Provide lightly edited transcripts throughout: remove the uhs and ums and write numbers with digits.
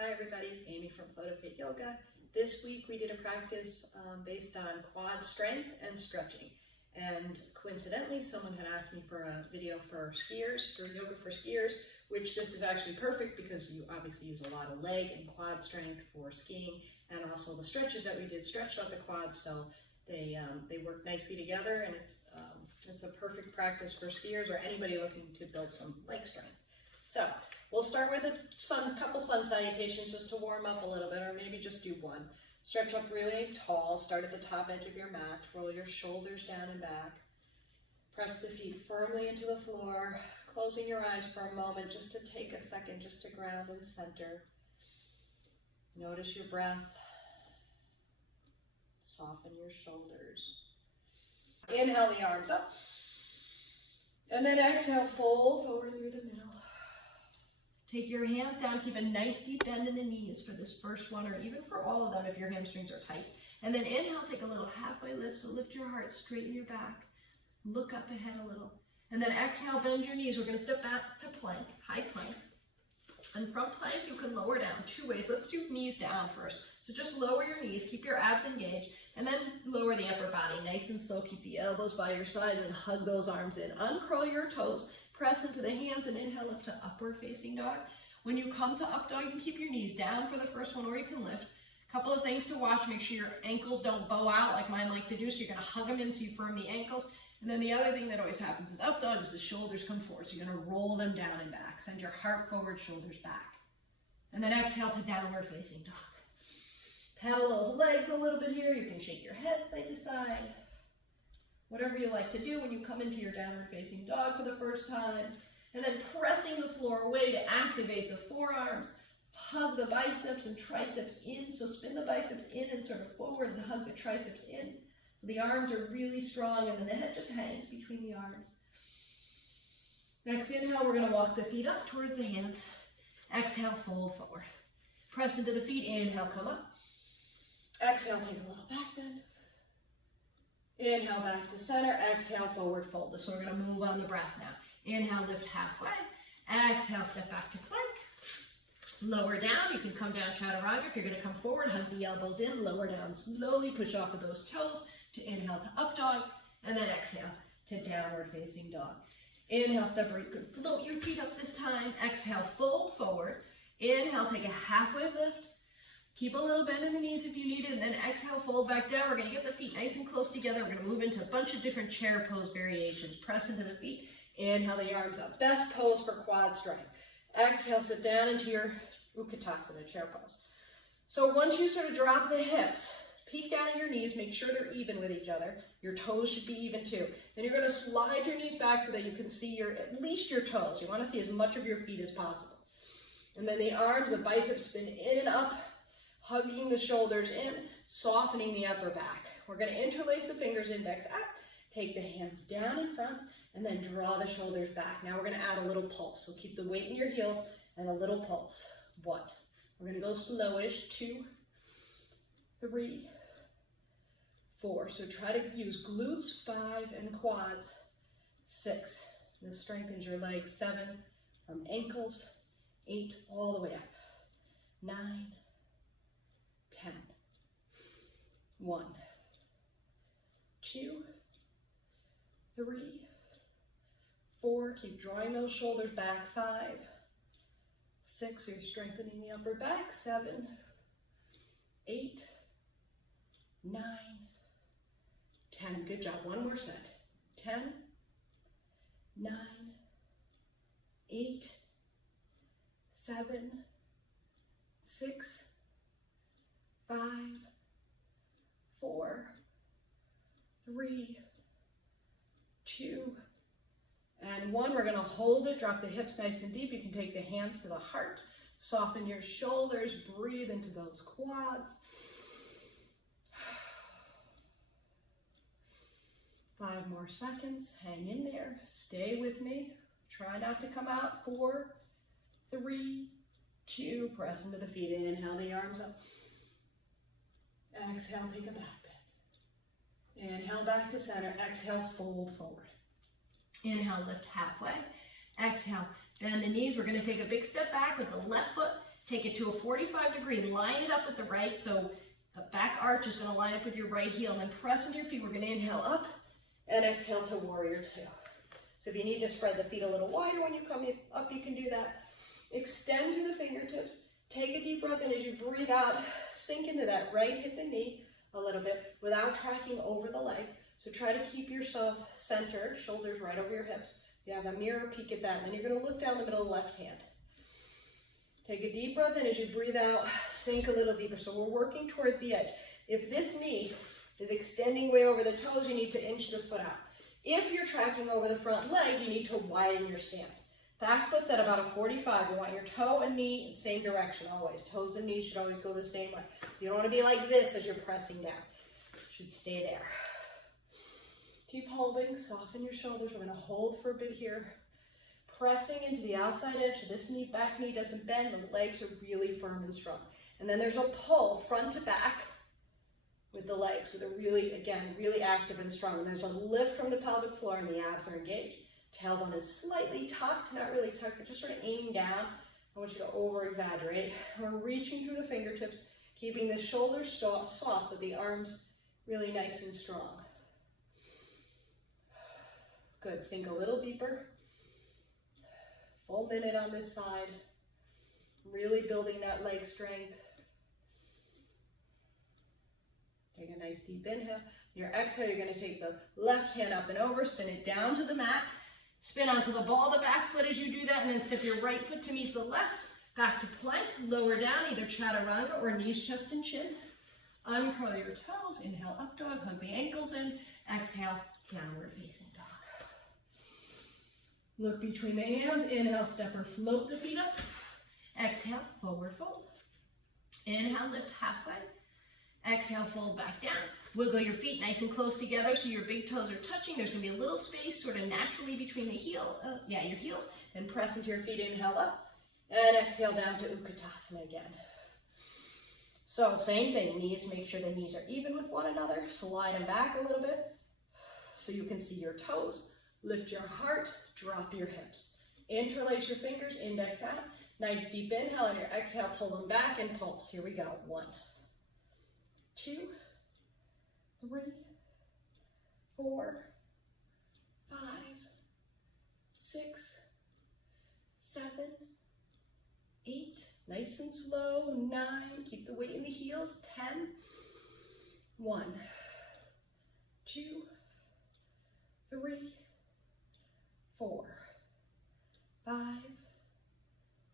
Hi everybody, Amy from Fit Yoga. This week we did a practice based on quad strength and stretching. And coincidentally, someone had asked me for a video for skiers, for yoga for skiers, which this is actually perfect because you obviously use a lot of leg and quad strength for skiing, and also the stretches that we did stretched out the quads, so they work nicely together, and it's a perfect practice for skiers or anybody looking to build some leg strength. So we'll start with a couple sun salutations just to warm up a little bit, or maybe just do one. Stretch up really tall, start at the top edge of your mat, roll your shoulders down and back. Press the feet firmly into the floor, closing your eyes for a moment just to take a second just to ground and center. Notice your breath. Soften your shoulders. Inhale the arms up. And then exhale, fold forward through the middle. Take your hands down, keep a nice deep bend in the knees for this first one, or even for all of them if your hamstrings are tight. And then inhale, take a little halfway lift, so lift your heart, straighten your back, look up ahead a little. And then exhale, bend your knees. We're gonna step back to plank, high plank. And from plank, you can lower down two ways. Let's do knees down first. So just lower your knees, keep your abs engaged, and then lower the upper body, nice and slow. Keep the elbows by your side and hug those arms in. Uncurl your toes. Press into the hands and inhale, lift to upward facing dog. When you come to up dog, you can keep your knees down for the first one, or you can lift. A couple of things to watch: make sure your ankles don't bow out like mine like to do, so you're gonna hug them in so you firm the ankles. And then the other thing that always happens is up dog is the shoulders come forward, so you're gonna roll them down and back. Send your heart forward, shoulders back. And then exhale to downward facing dog. Pedal those legs a little bit here. You can shake your head side to side. Whatever you like to do when you come into your downward facing dog for the first time. And then pressing the floor away to activate the forearms. Hug the biceps and triceps in. So spin the biceps in and sort of forward and hug the triceps in. So the arms are really strong, and then the head just hangs between the arms. Next inhale, we're gonna walk the feet up towards the hands. Exhale, fold forward. Press into the feet, inhale, come up. Exhale, take a little back bend. Inhale, back to center. Exhale, forward fold. So we're going to move on the breath now. Inhale, lift halfway. Exhale, step back to plank. Lower down. You can come down chaturanga. If you're going to come forward, hug the elbows in. Lower down slowly. Push off of those toes to inhale to up dog. And then exhale to downward facing dog. Inhale, step where you can float your feet up this time. Exhale, fold forward. Inhale, take a halfway lift. Keep a little bend in the knees if you need it, and then exhale, fold back down. We're gonna get the feet nice and close together. We're gonna move into a bunch of different chair pose variations. Press into the feet, inhale the arms up. Best pose for quad strength. Exhale, sit down into your Utkatasana, chair pose. So once you sort of drop the hips, peek down at your knees, make sure they're even with each other. Your toes should be even too. Then you're gonna slide your knees back so that you can see at least your toes. You wanna see as much of your feet as possible. And then the arms, the biceps spin in and up, hugging the shoulders in, softening the upper back. We're going to interlace the fingers, index up, take the hands down in front, and then draw the shoulders back. Now we're going to add a little pulse. So keep the weight in your heels and a little pulse. 1. We're going to go slowish. 2, 3, 4. So try to use glutes, 5, and quads. 6. This strengthens your legs. 7, from ankles. 8, all the way up. 9, 10. 1, 2, 3, 4. Keep drawing those shoulders back. 5, 6. You're strengthening the upper back. 7, 8, 9, 10. Good job. One more set. 10, 9, 8, 7, 6, 5, 4, 3, 2, and 1. We're going to hold it. Drop the hips nice and deep. You can take the hands to the heart. Soften your shoulders. Breathe into those quads. 5 more seconds. Hang in there. Stay with me. Try not to come out. 4, 3, 2. Press into the feet. Inhale the arms up. Exhale, take a back bend. Inhale, back to center. Exhale, fold forward. Inhale, lift halfway. Exhale, bend the knees. We're going to take a big step back with the left foot. Take it to a 45-degree, line it up with the right, so the back arch is going to line up with your right heel, and then press into your feet. We're going to inhale up and exhale to warrior two. So if you need to spread the feet a little wider when you come up, you can do that. Extend to the fingertips. Take a deep breath in as you breathe out. Sink into that right hip and knee a little bit without tracking over the leg. So try to keep yourself centered, shoulders right over your hips. If you have a mirror, peek at that. And then you're going to look down the middle of the left hand. Take a deep breath in as you breathe out. Sink a little deeper. So we're working towards the edge. If this knee is extending way over the toes, you need to inch the foot out. If you're tracking over the front leg, you need to widen your stance. Back foot's at about a 45. You want your toe and knee in the same direction always. Toes and knees should always go the same way. You don't want to be like this as you're pressing down. You should stay there. Keep holding. Soften your shoulders. We're going to hold for a bit here. Pressing into the outside edge so this knee, back knee doesn't bend. The legs are really firm and strong. And then there's a pull front to back with the legs. So they're really, again, really active and strong. And there's a lift from the pelvic floor and the abs are engaged. Tailbone is slightly tucked, not really tucked, but just sort of aiming down. I want you to over-exaggerate. We're reaching through the fingertips, keeping the shoulders soft, but the arms really nice and strong. Good, sink a little deeper. Full minute on this side. Really building that leg strength. Take a nice deep inhale. Your exhale, you're going to take the left hand up and over, spin it down to the mat. Spin onto the ball of the back foot as you do that, and then step your right foot to meet the left. Back to plank, lower down, either chaturanga or knees, chest, and chin. Uncurl your toes, inhale, up dog, hug the ankles in. Exhale, downward facing dog. Look between the hands, inhale, step or float the feet up. Exhale, forward fold. Inhale, lift halfway. Exhale, fold back down. Wiggle your feet nice and close together so your big toes are touching. There's going to be a little space sort of naturally between the your heels. And press into your feet, inhale up. And exhale down to Utkatasana again. So same thing, knees, make sure the knees are even with one another. Slide them back a little bit so you can see your toes. Lift your heart, drop your hips. Interlace your fingers, index out. Nice deep inhale, and your exhale, pull them back and pulse. Here we go. 1, 2, 3, 4, 5, 6, 7, 8. Nice and slow. 9. Keep the weight in the heels. 10. 1, 2, 3, 4, 5,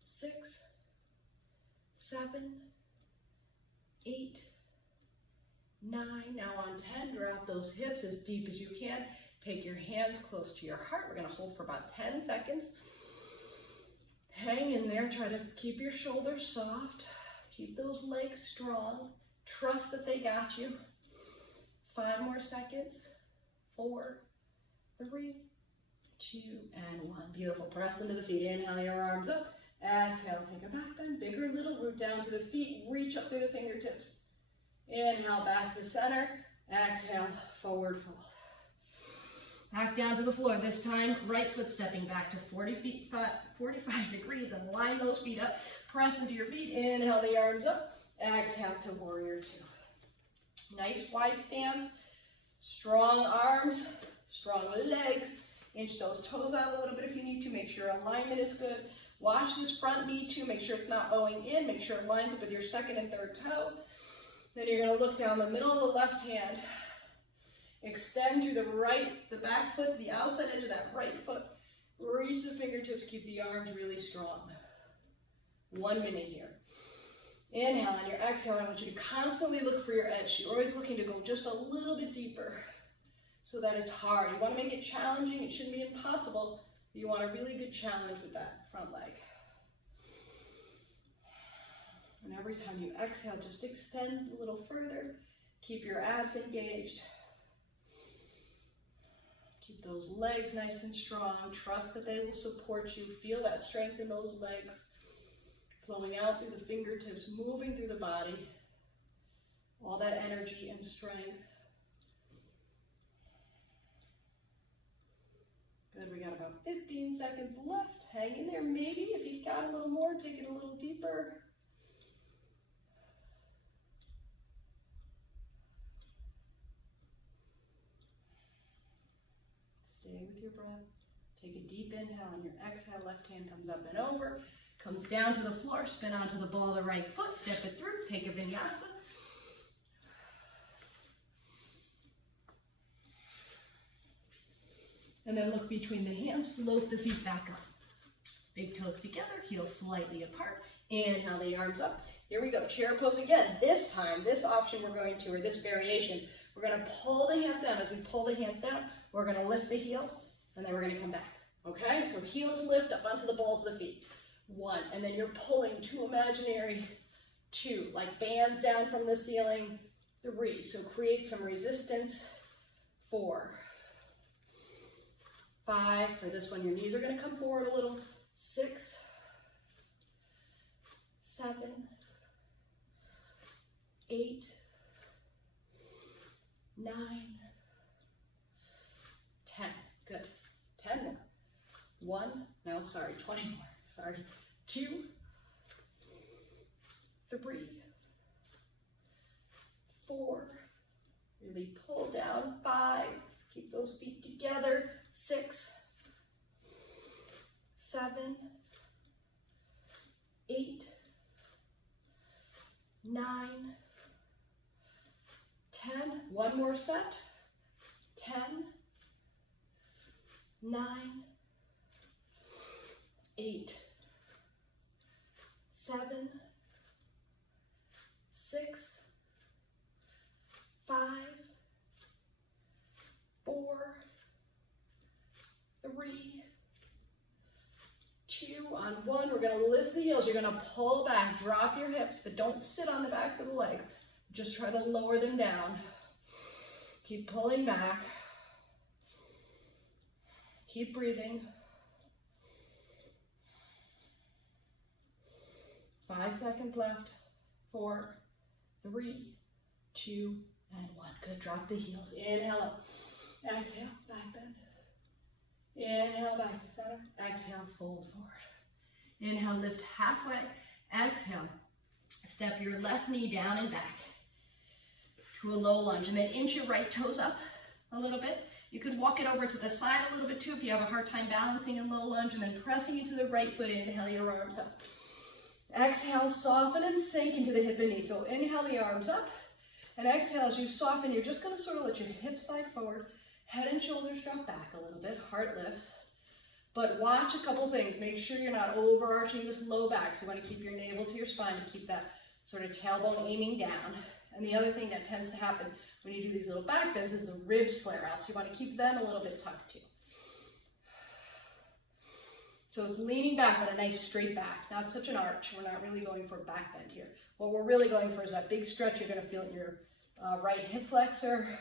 6, 7, 8, 9. Now on 10, drop those hips as deep as you can. Take your hands close to your heart. We're going to hold for about 10 seconds. Hang in there. Try to keep your shoulders soft. Keep those legs strong. Trust that they got you. 5 more seconds. 4, 3, 2, and 1. Beautiful. Press into the feet. Inhale your arms up. Exhale, take a back bend. Bigger little root down to the feet. Reach up through the fingertips. Inhale back to center. Exhale, forward fold. Back down to the floor. This time, right foot stepping back to 45 degrees, and line those feet up. Press into your feet. Inhale the arms up. Exhale to warrior two. Nice wide stance. Strong arms. Strong legs. Inch those toes out a little bit if you need to. Make sure alignment is good. Watch this front knee too. Make sure it's not bowing in. Make sure it lines up with your second and third toe. Then you're going to look down the middle of the left hand. Extend through the back foot to the outside edge of that right foot. Reach the fingertips. Keep the arms really strong. 1 minute here. Inhale, on your exhale, I want you to constantly look for your edge. You're always looking to go just a little bit deeper so that it's hard. You want to make it challenging. It shouldn't be impossible. You want a really good challenge with that front leg. And every time you exhale, just extend a little further. Keep your abs engaged. Keep those legs nice and strong. Trust that they will support you. Feel that strength in those legs. Flowing out through the fingertips, moving through the body. All that energy and strength. Good, we got about 15 seconds left. Hang in there. Maybe if you got a little more, take it a little deeper. your breath. Take a deep inhale. On your exhale, left hand comes up and over, comes down to the floor, spin onto the ball of the right foot, step it through, take a vinyasa. And then look between the hands, float the feet back up. Big toes together, heels slightly apart. Inhale the arms up. Here we go, chair pose again. This time, this option we're going to, or this variation, we're gonna pull the hands down. As we pull the hands down, we're gonna lift the heels, and then we're gonna come back. Okay, so heels lift up onto the balls of the feet. 1, and then you're pulling 2 imaginary, 2, like bands down from the ceiling. 3, so create some resistance. 4, 5, for this one, your knees are gonna come forward a little. 6, 7, 8, 9, 10, good, 10 more. 20 more, sorry. 2, 3, 4, really pull down. 5, keep those feet together. 6, 7, 8, 9, 10. One more set. 10, 9, 8, 7, 6, 5, 4, 3, 2, on 1. We're going to lift the heels. You're going to pull back, drop your hips, but don't sit on the backs of the legs. Just try to lower them down. Keep pulling back. Keep breathing. 5 seconds left. 4, 3, 2, and 1. Good. Drop the heels. Inhale up. Exhale. Back bend. Inhale back to center. Exhale. Fold forward. Inhale. Lift halfway. Exhale. Step your left knee down and back to a low lunge. And then inch your right toes up a little bit. You could walk it over to the side a little bit too if you have a hard time balancing in low lunge. And then pressing into the right foot. Inhale your arms up. Exhale, soften and sink into the hip and knee. So inhale the arms up, and exhale as you soften, you're just gonna sort of let your hips slide forward, head and shoulders drop back a little bit, heart lifts. But watch a couple things. Make sure you're not overarching this low back. So you wanna keep your navel to your spine to keep that sort of tailbone aiming down. And the other thing that tends to happen when you do these little back bends is the ribs flare out. So you wanna keep them a little bit tucked too. So it's leaning back, but a nice straight back, not such an arch. We're not really going for a back bend here. What we're really going for is that big stretch you're going to feel in your right hip flexor.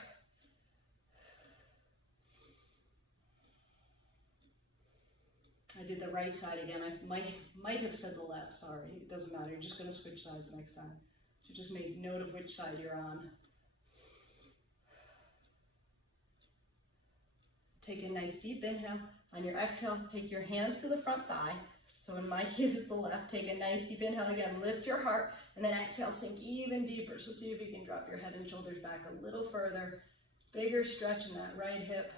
I did the right side again. I might have said the left, sorry. It doesn't matter. You're just going to switch sides next time. So just make note of which side you're on. Take a nice deep inhale. On your exhale, take your hands to the front thigh. So in my case, it's the left. Take a nice deep inhale again. Lift your heart, and then exhale, sink even deeper. So see if you can drop your head and shoulders back a little further. Bigger stretch in that right hip.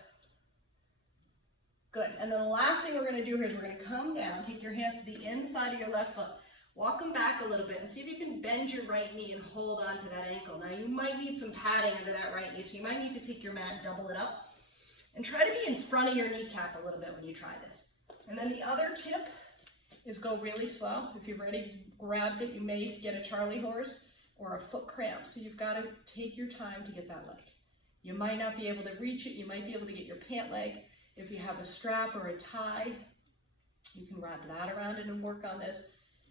Good. And then the last thing we're going to do here is we're going to come down, take your hands to the inside of your left foot. Walk them back a little bit and see if you can bend your right knee and hold on to that ankle. Now you might need some padding under that right knee, so you might need to take your mat and double it up. And try to be in front of your kneecap a little bit when you try this. And then the other tip is go really slow. If you've already grabbed it, you may get a Charlie horse or a foot cramp. So you've got to take your time to get that leg. You might not be able to reach it. You might be able to get your pant leg. If you have a strap or a tie, you can wrap that around it and work on this.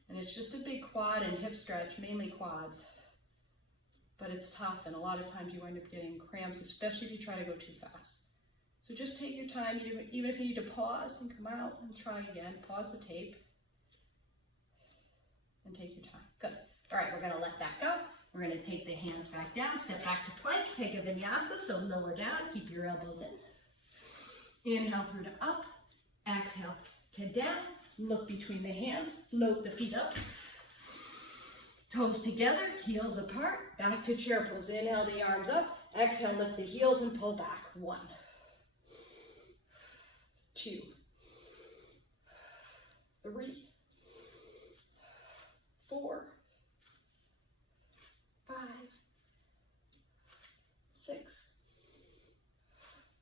And it's just a big quad and hip stretch, mainly quads. But it's tough, and a lot of times you end up getting cramps, especially if you try to go too fast. So just take your time, even if you need to pause and come out and try again. Pause the tape and take your time. Good. All right, we're going to let that go. We're going to take the hands back down, step back to plank, take a vinyasa, so lower down, keep your elbows in. Inhale through to up, exhale to down, look between the hands, float the feet up, toes together, heels apart, back to chair pose. Inhale the arms up, exhale, lift the heels and pull back. 1, 2, 3, 4, 5, 6,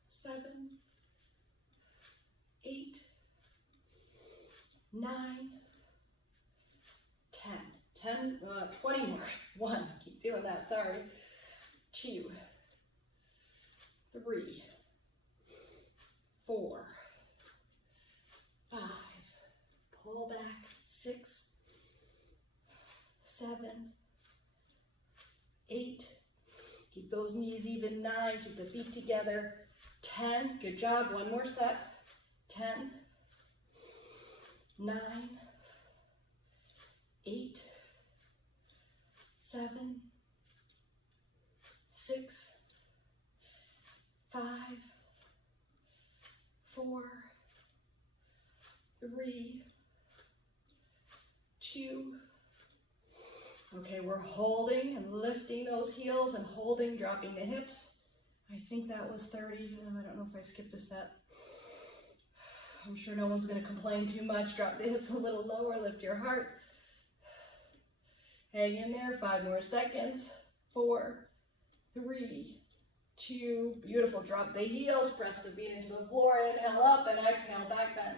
7, 8, 9, 10, 20 more. 1, keep feeling that, sorry. 2, 3, 4, 5, pull back, 6, 7, 8, keep those knees even, 9, keep the feet together, 10, good job, one more set, 10, 9, 8, 7, 6, 5, 4, 3, 2. Okay, we're holding and lifting those heels and holding, dropping the hips. I think that was 30. I don't know if I skipped a step. I'm sure no one's going to complain too much. Drop the hips a little lower, lift your heart. Hang in there, 5 more seconds. 4, 3, 2, beautiful. Drop the heels, press the feet into the floor. Inhale up and exhale, back bend.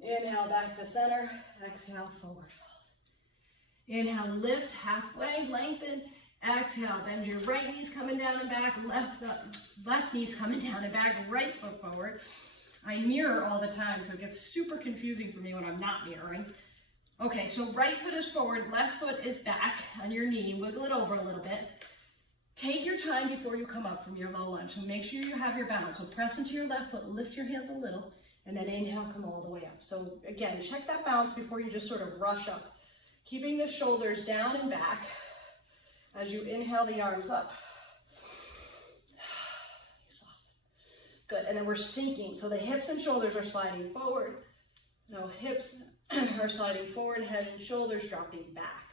Inhale back to center, exhale, forward fold. Inhale, lift halfway, lengthen. Exhale, bend your right knees coming down and back, left knees coming down and back, right foot forward. I mirror all the time, so it gets super confusing for me when I'm not mirroring. Okay, so right foot is forward, left foot is back on your knee. Wiggle it over a little bit. Take your time before you come up from your low lunge, so make sure you have your balance. So press into your left foot, lift your hands a little, and then inhale, come all the way up. So again, check that balance before you just sort of rush up. Keeping the shoulders down and back as you inhale the arms up. Good, and then we're sinking. So the hips and shoulders are sliding forward. No, hips are sliding forward, head and shoulders dropping back.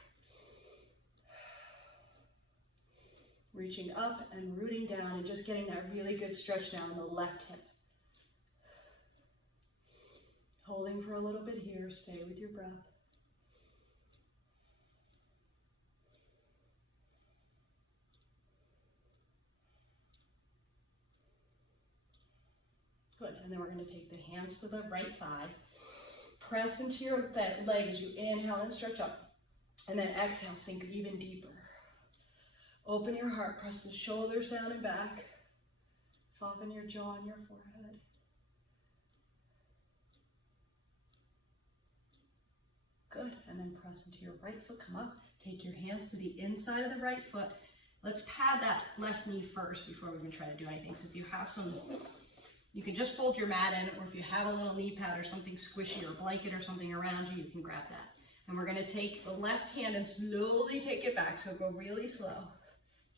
Reaching up and rooting down and just getting that really good stretch down the left hip. Holding for a little bit here, stay with your breath. Good, and then we're going to take the hands to the right thigh. Press into your leg as you inhale and stretch up. And then exhale, sink even deeper. Open your heart, press the shoulders down and back. Soften your jaw and your forehead. Good, and then press into your right foot, come up. Take your hands to the inside of the right foot. Let's pad that left knee first before we even try to do anything. So if you have some, you can just fold your mat in, or if you have a little knee pad or something squishy or a blanket or something around you, you can grab that. And we're gonna take the left hand and slowly take it back, so go really slow.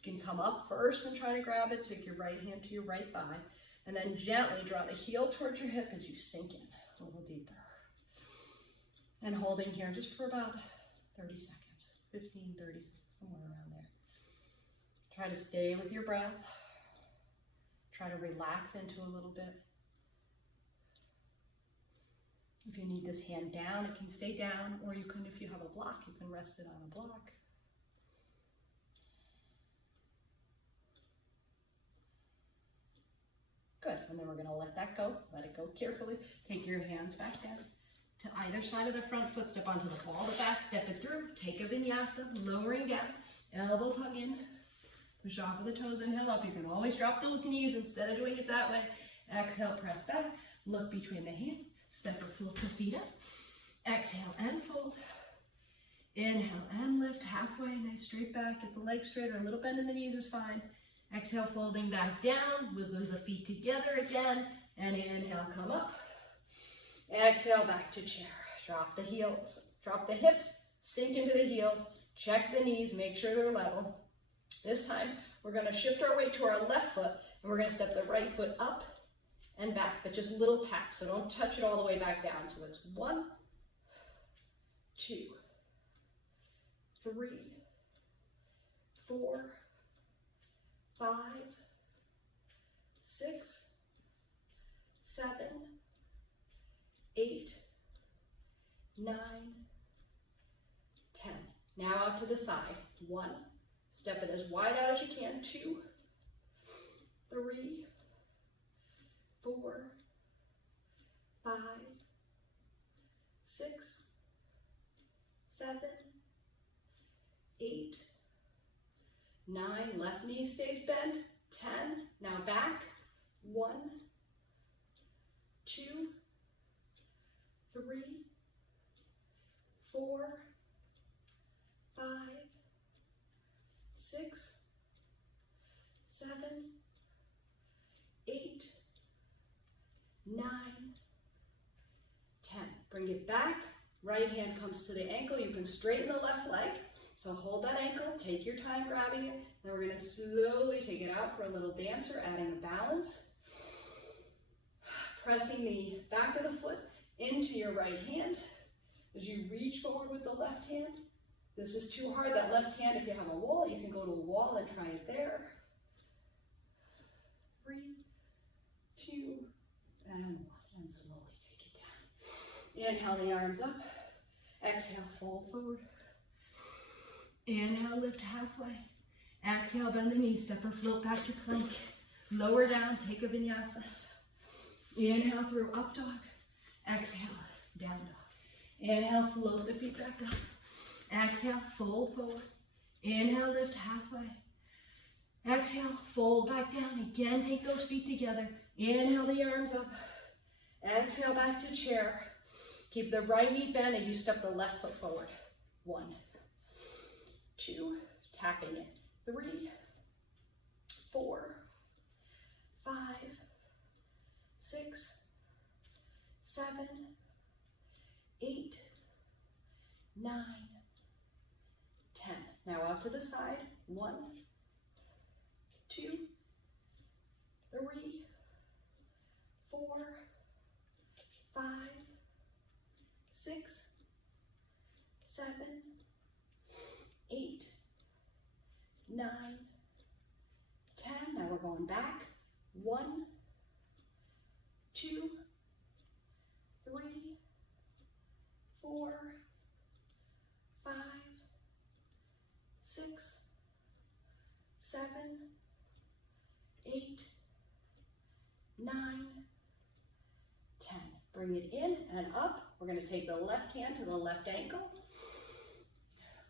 You can come up first and try to grab it, take your right hand to your right thigh, and then gently draw the heel towards your hip as you sink in a little deeper. And holding here just for about 30 seconds, 15, 30 seconds, somewhere around there. Try to stay with your breath. Try to relax into a little bit. If you need this hand down, it can stay down, or you can, if you have a block, you can rest it on a block. Good, and then we're gonna let that go. Let it go carefully. Take your hands back down to either side of the front foot, step onto the ball of the back, step it through, take a vinyasa, lowering down, elbows hug in, push off of the toes, inhale up. You can always drop those knees instead of doing it that way. Exhale, press back, look between the hands, step or float the feet up. Exhale and fold. Inhale and lift halfway, nice straight back, get the legs straight, or a little bend in the knees is fine. Exhale, folding back down, wiggle the feet together again, and inhale, come up. Exhale, back to chair. Drop the heels, drop the hips, sink into the heels, check the knees, make sure they're level. This time, we're gonna shift our weight to our left foot, and we're gonna step the right foot up and back, but just little taps, so don't touch it all the way back down. So it's 1, 2, 3, 4, 5, 6, 7, 8, 9, 10. Now out to the side. 1, step it as wide out as you can. 2, 3, 4, 5, 6, 7, 8, 9. Left knee stays bent. 10. Now back. 1, 2, 3, 4, 5, 6, 7, 8, 9, 10. Bring it back. Right hand comes to the ankle. You can straighten the left leg. So hold that ankle, take your time grabbing it. Then we're going to slowly take it out for a little dancer, adding a balance. Pressing the back of the foot into your right hand as you reach forward with the left hand. This is too hard. That left hand, if you have a wall, you can go to a wall and try it there. 3, 2, and 1. And slowly take it down. Inhale the arms up. Exhale, fold forward. Inhale, lift halfway. Exhale, bend the knees, step or float back to plank. Lower down, take a vinyasa. Inhale through up dog. Exhale, down dog. Inhale, float the feet back up. Exhale, fold forward. Inhale, lift halfway. Exhale, fold back down. Again, take those feet together. Inhale the arms up. Exhale, back to chair. Keep the right knee bent and you step the left foot forward. 1, 2, tapping it. 3, 4, 5, 6, 7, 8, 9, 10. Now out to the side. 1, 2, 3, 4, 5, 6, 7, 8, 9, 10. Now we're going back. 1, 2, 3, 4, 5, 6, 7, 8, 9, 10. Bring it in and up. We're going to take the left hand to the left ankle.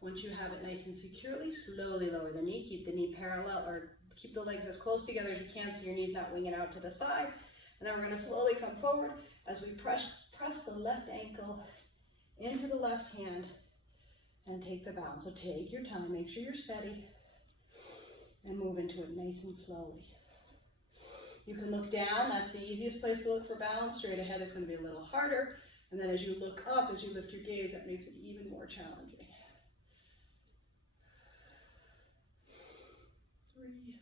Once you have it nice and securely, slowly lower the knee. Keep the knee parallel, or keep the legs as close together as you can so your knee's not winging out to the side. And then we're going to slowly come forward as we press the left ankle into the left hand and take the bounce. So take your time, make sure you're steady, and move into it nice and slowly. You can look down. That's the easiest place to look for balance. Straight ahead is going to be a little harder. And then as you look up, as you lift your gaze, that makes it even more challenging. 3,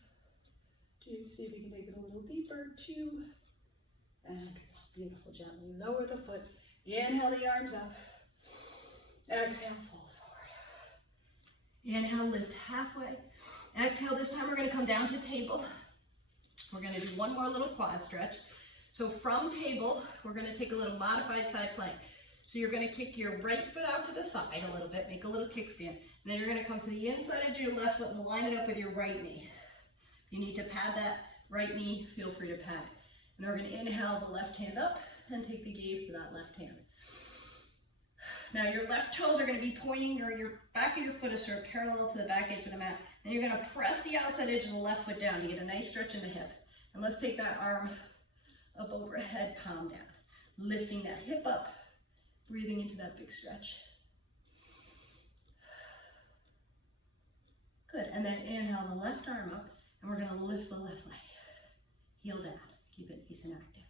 2, see if you can take it a little deeper. 2, and beautiful. Gently lower the foot. Inhale the arms up. Exhale, fold forward. Inhale, lift halfway. Exhale, this time we're going to come down to table. We're going to do one more little quad stretch. So from table, we're going to take a little modified side plank. So you're going to kick your right foot out to the side a little bit, make a little kickstand. And then you're going to come to the inside edge of your left foot and line it up with your right knee. If you need to pad that right knee, feel free to pad it. And then we're going to inhale the left hand up and take the gaze to that left hand. Now your left toes are going to be pointing, or your back of your foot is sort of parallel to the back edge of the mat. And you're going to press the outside edge of the left foot down to get a nice stretch in the hip. And let's take that arm up overhead, palm down. Lifting that hip up, breathing into that big stretch. Good, and then inhale the left arm up, and we're going to lift the left leg. Heel down, keep it nice and active.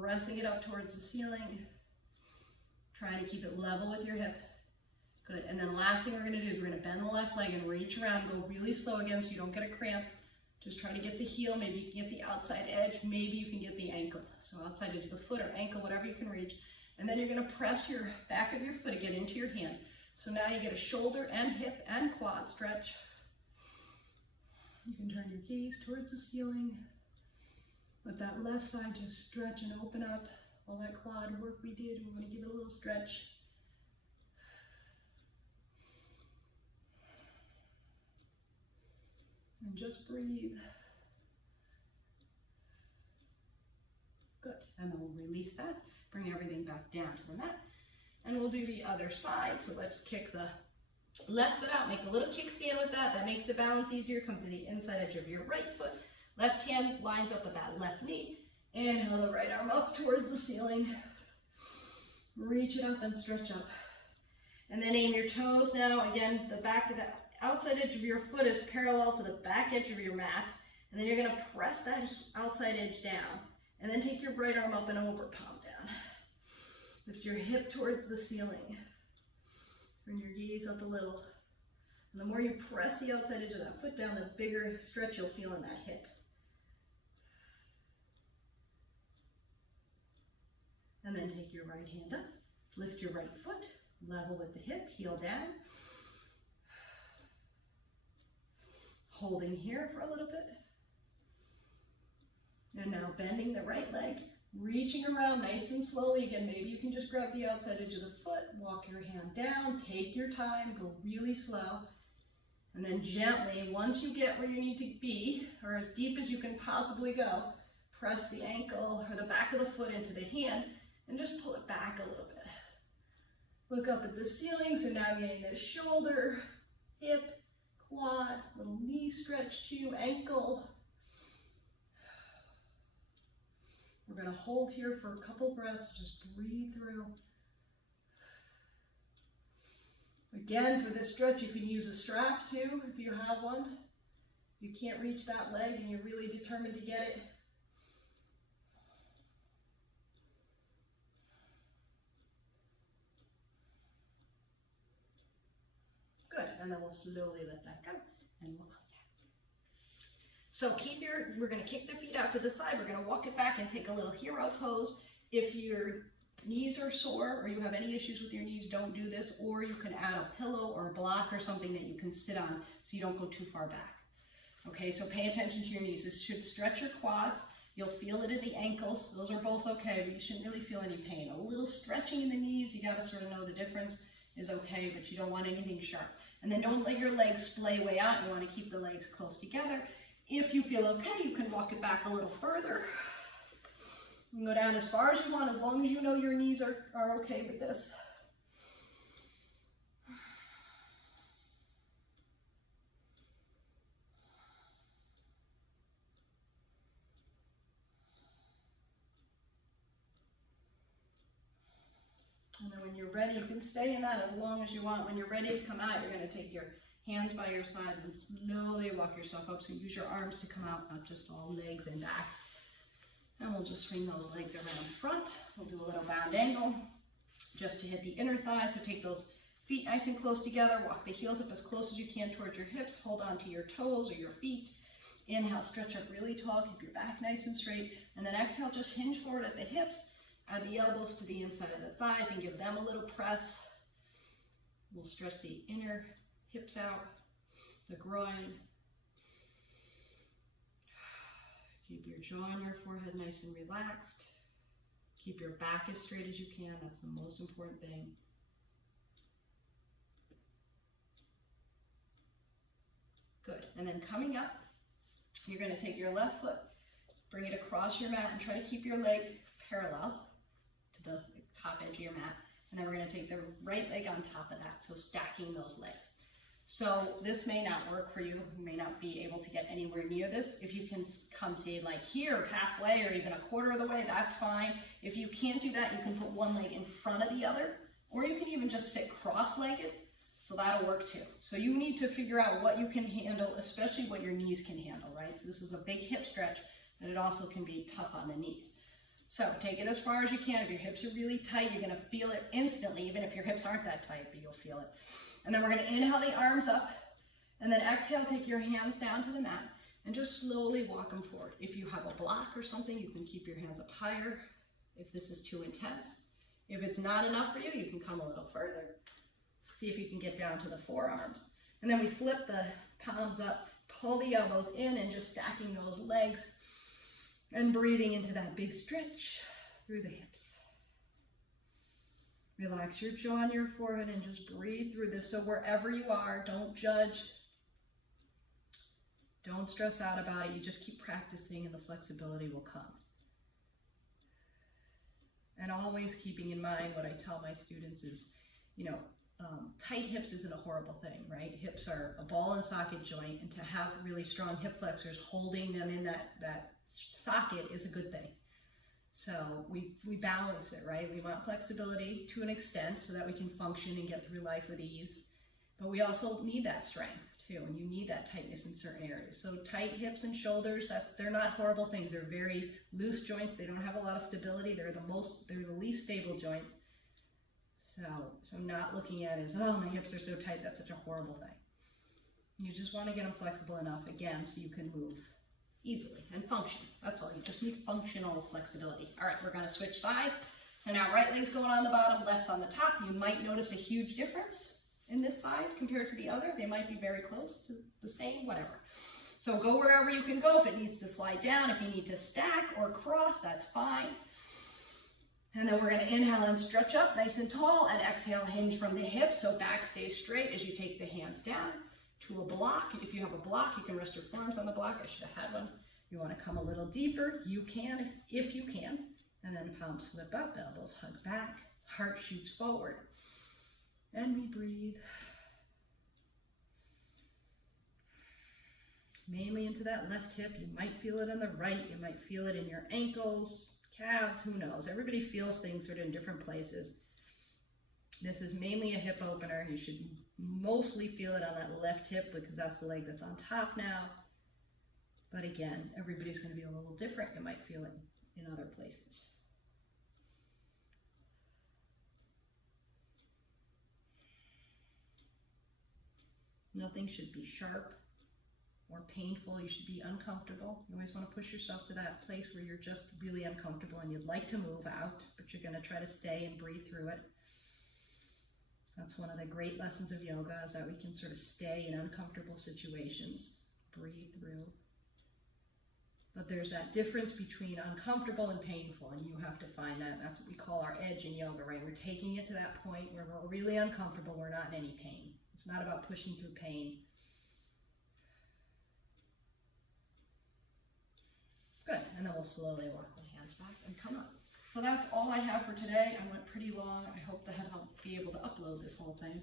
Pressing it up towards the ceiling. Trying to keep it level with your hip. Good, and then last thing we're going to do is we're going to bend the left leg and reach around, go really slow again so you don't get a cramp. Just try to get the heel, maybe you can get the outside edge, maybe you can get the ankle. So outside edge of the foot or ankle, whatever you can reach. And then you're going to press your back of your foot again into your hand. So now you get a shoulder and hip and quad stretch. You can turn your gaze towards the ceiling. Let that left side just stretch and open up. All that quad work we did, we want to give it a little stretch. And just breathe. Good, and then we'll release that. Bring everything back down to the mat. And we'll do the other side. So let's kick the left foot out, make a little kickstand with that. That makes the balance easier. Come to the inside edge of your right foot. Left hand lines up with that left knee. Inhale the right arm up towards the ceiling. Reach it up and stretch up. And then aim your toes now. Again, the back of the outside edge of your foot is parallel to the back edge of your mat. And then you're going to press that outside edge down. And then take your right arm up and over, palm down. Lift your hip towards the ceiling. Turn your gaze up a little. And the more you press the outside edge of that foot down, the bigger stretch you'll feel in that hip. And then take your right hand up, lift your right foot, level with the hip, heel down. Holding here for a little bit. And now bending the right leg, reaching around nice and slowly. Again, maybe you can just grab the outside edge of the foot, walk your hand down, take your time, go really slow. And then gently, once you get where you need to be, or as deep as you can possibly go, press the ankle or the back of the foot into the hand and just pull it back a little bit. Look up at the ceiling, so now getting the shoulder, hip, quad, little knee stretch too, ankle. We're going to hold here for a couple breaths, just breathe through. Again, for this stretch, you can use a strap too, if you have one. If you can't reach that leg and you're really determined to get it. Good, and then we'll slowly let that go, and we'll come down. So we're gonna kick the feet out to the side, we're gonna walk it back and take a little hero pose. If your knees are sore or you have any issues with your knees, don't do this, or you can add a pillow or a block or something that you can sit on so you don't go too far back. Okay, so pay attention to your knees. This should stretch your quads. You'll feel it in the ankles. Those are both okay, but you shouldn't really feel any pain. A little stretching in the knees, you gotta sort of know the difference, is okay, but you don't want anything sharp. And then don't let your legs splay way out. You want to keep the legs close together. If you feel okay, you can walk it back a little further. You can go down as far as you want, as long as you know your knees are okay with this. And then when you're ready, you can stay in that as long as you want. When you're ready to come out, you're going to take your hands by your sides and slowly walk yourself up. So use your arms to come out, not just all legs and back. And we'll just swing those legs around front. We'll do a little bound angle just to hit the inner thigh. So take those feet nice and close together. Walk the heels up as close as you can towards your hips. Hold on to your toes or your feet. Inhale, stretch up really tall. Keep your back nice and straight. And then exhale, just hinge forward at the hips. Add the elbows to the inside of the thighs and give them a little press. We'll stretch the inner hips out, the groin. Keep your jaw on your forehead nice and relaxed. Keep your back as straight as you can. That's the most important thing. Good. And then coming up, you're going to take your left foot, bring it across your mat, and try to keep your leg parallel to the top edge of your mat. And then we're going to take the right leg on top of that, so stacking those legs. So this may not work for you. You may not be able to get anywhere near this. If you can come to like here, halfway, or even a quarter of the way, that's fine. If you can't do that, you can put one leg in front of the other, or you can even just sit cross-legged. So that'll work too. So you need to figure out what you can handle, especially what your knees can handle, right? So this is a big hip stretch, but it also can be tough on the knees. So take it as far as you can. If your hips are really tight, you're gonna feel it instantly, even if your hips aren't that tight, but you'll feel it. And then we're gonna inhale the arms up, and then exhale, take your hands down to the mat, and just slowly walk them forward. If you have a block or something, you can keep your hands up higher if this is too intense. If it's not enough for you, you can come a little further. See if you can get down to the forearms. And then we flip the palms up, pull the elbows in, and just stacking those legs. And breathing into that big stretch through the hips. Relax your jaw and your forehead and just breathe through this. So wherever you are, don't judge. Don't stress out about it. You just keep practicing and the flexibility will come. And always keeping in mind what I tell my students is, you know, tight hips isn't a horrible thing, right? Hips are a ball and socket joint, and to have really strong hip flexors holding them in that socket is a good thing. So we balance it, right? We want flexibility to an extent so that we can function and get through life with ease, but we also need that strength too, and you need that tightness in certain areas. So tight hips and shoulders, they're not horrible things. They're very loose joints. They don't have a lot of stability. They're the least stable joints. So not looking at it as, oh, my hips are so tight, that's such a horrible thing. You just want to get them flexible enough, again, so you can move easily and function. That's all. You just need functional flexibility. All right, we're going to switch sides. So now right leg's going on the bottom, left's on the top. You might notice a huge difference in this side compared to the other. They might be very close to the same, whatever. So go wherever you can go. If it needs to slide down, if you need to stack or cross, that's fine. And then we're going to inhale and stretch up nice and tall, and exhale, hinge from the hips, so back stays straight as you take the hands down to a block. If you have a block, you can rest your forearms on the block. I should have had one. You want to come a little deeper, you can, if you can. And then palms flip up, elbows hug back, heart shoots forward. And we breathe. Mainly into that left hip. You might feel it on the right. You might feel it in your ankles, calves, who knows? Everybody feels things sort of in different places. This is mainly a hip opener. You should mostly feel it on that left hip because that's the leg that's on top now. But again, everybody's going to be a little different. You might feel it in other places. Nothing should be sharp or painful. You should be uncomfortable. You always want to push yourself to that place where you're just really uncomfortable and you'd like to move out, but you're going to try to stay and breathe through it. That's one of the great lessons of yoga, is that we can sort of stay in uncomfortable situations, breathe through. But there's that difference between uncomfortable and painful, and you have to find that. That's what we call our edge in yoga, right? We're taking it to that point where we're really uncomfortable, we're not in any pain. It's not about pushing through pain. Good, and then we'll slowly walk the hands back and come up. So that's all I have for today. I went pretty long. I hope that I'll be able to upload this whole thing.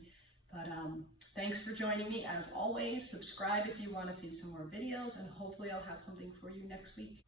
But thanks for joining me. As always, subscribe if you want to see some more videos, and hopefully I'll have something for you next week.